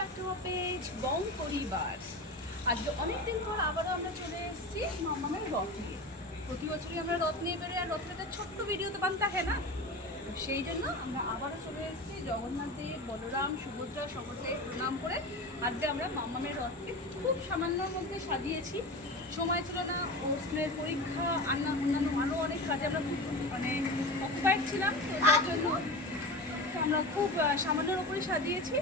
Back to our page বং পরিবার। আজকে অনেকদিন পর আবারও আমরা চলে এসেছি মামামের রথ নিয়ে। প্রতি বছরই আমরা রথ নিয়ে বেরোই, আর রথের একটা ছোট্ট ভিডিও তো বানতে হয় না, তো সেই জন্য আমরা আবারও চলে এসেছি জগন্নাথ দেব, বলরাম, সুভদ্রা সকলকে প্রণাম করে। আজকে আমরা মামামের রথকে খুব সামান্যর মধ্যে সাজিয়েছি। সময় ছিল না, ওর স্কুলের পরীক্ষা আর না অন্যান্য আরও অনেক কাজে আমরা খুব অকুপাইড ছিলাম, তো তার জন্য আমরা খুব সামান্যর ওপরে সাজিয়েছি।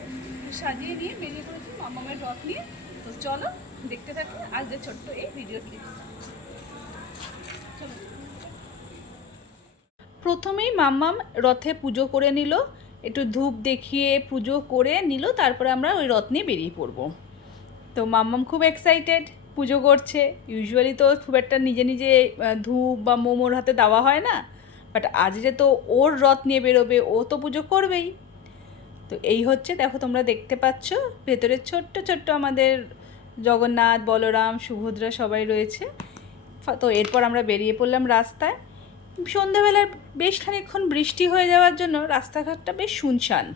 সাজিয়ে নিয়ে বেরিয়ে পড়েছি মামামের রথ নিয়ে। তো চলো দেখতে থাকি আজকের ছোট্ট এই ভিডিও ক্লিপ। চলো, প্রথমেই মাম্মাম রথে পুজো করে নিল, একটু ধূপ দেখিয়ে পুজো করে নিল, তারপরে আমরা ওই রথ নিয়ে বেরিয়ে পড়বো। তো মাম্মাম খুব এক্সাইটেড, পুজো করছে। ইউজুয়ালি তো খুব একটা নিজে নিজে ধূপ বা মোমোর হাতে দেওয়া হয় না, বাট আজ যে তো ওর রথ নিয়ে বেরোবে, ও তো পুজো করবেই। তো এই হচ্ছে, দেখো তোমরা দেখতে পাচ্ছ ভেতরে ছোট্ট ছোট্ট আমাদের জগন্নাথ, বলরাম, সুভদ্রা সবাই রয়েছে। তো এরপর আমরা বেরিয়ে পড়লাম রাস্তায়। সন্ধ্যাবেলার বেশ খানিকক্ষণ বৃষ্টি হয়ে যাওয়ার জন্য রাস্তাঘাটটা বেশ শুনশান।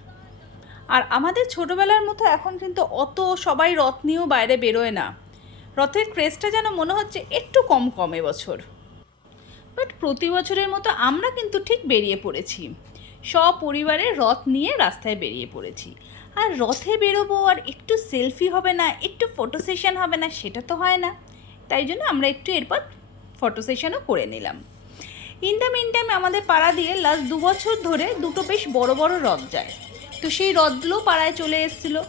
আর আমাদের ছোটোবেলার মতো এখন কিন্তু অত সবাই রথ নিয়েও বাইরে বেরোয় না। রথের ক্রেজটা যেন মনে হচ্ছে একটু কম কম এবছর। বাট প্রতি বছরের মতো আমরা কিন্তু ঠিক বেরিয়ে পড়েছি, সপরিবারে রথ নিয়ে রাস্তায় বেরিয়ে পড়েছি। আর রথে বেরোবো আর একটু সেলফি হবে না, একটু ফটো সেশন হবে না, সেটা তো হয় না। তাই জন্য আমরা একটু এরপর ফটো সেশনও করে নিলাম। ইন দ্য মিন টাইম আমাদের পাড়া দিয়ে লাস্ট 2 বছর ধরে দুটো বেশ বড় বড় রথ যায়। তো সেই রথগুলো পাড়ায় চলে এসেছিলো,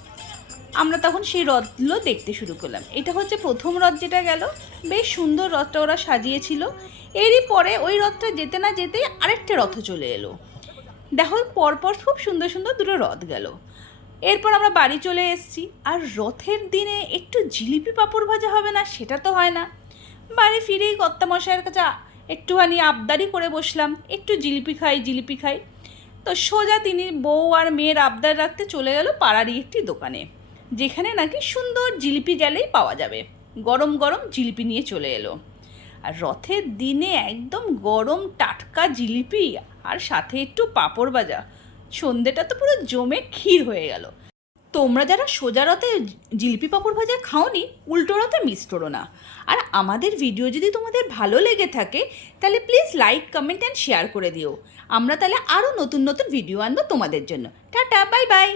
আমরা তখন সেই রথগুলো দেখতে শুরু করলাম। এটা হচ্ছে প্রথম রথ যেটা গেল, বেশ সুন্দর রথটা ওরা সাজিয়েছিল। এরই পরে ওই রথটা যেতে না যেতেই আরেকটা রথ চলে এলো। দেখো পরপর খুব সুন্দর সুন্দর দুটো রথ গেল। এরপর আমরা বাড়ি চলে এসেছি। আর রথের দিনে একটু জিলিপি পাঁপড় ভাজা হবে না, সেটা তো হয় না। বাড়ি ফিরেই কর্তামশাইয়ের কাছে একটুখানি আবদারি করে বসলাম, একটু জিলিপি খাই জিলিপি খাই। তো সোজা তিনি বউ আর মেয়ের আবদার রাখতে চলে গেল পাড়ারই একটি দোকানে, যেখানে নাকি সুন্দর জিলিপি গেলেই পাওয়া যাবে। গরম গরম জিলিপি নিয়ে চলে এলো। আর রথের দিনে একদম গরম টাটকা জিলিপি আর সাথে একটু পাঁপড় ভাজা, সন্ধেটা তো পুরো জমে ক্ষীর হয়ে গেল। তোমরা যারা সোজা রথে জিলিপি পাঁপড় ভাজা খাওনি, উল্টো রথে মিস করো না। আর আমাদের ভিডিও যদি তোমাদের ভালো লেগে থাকে তাহলে please like, comment and share করে দিও। আমরা তাহলে আরও নতুন নতুন ভিডিও আনবো তোমাদের জন্য। Tata, bye bye.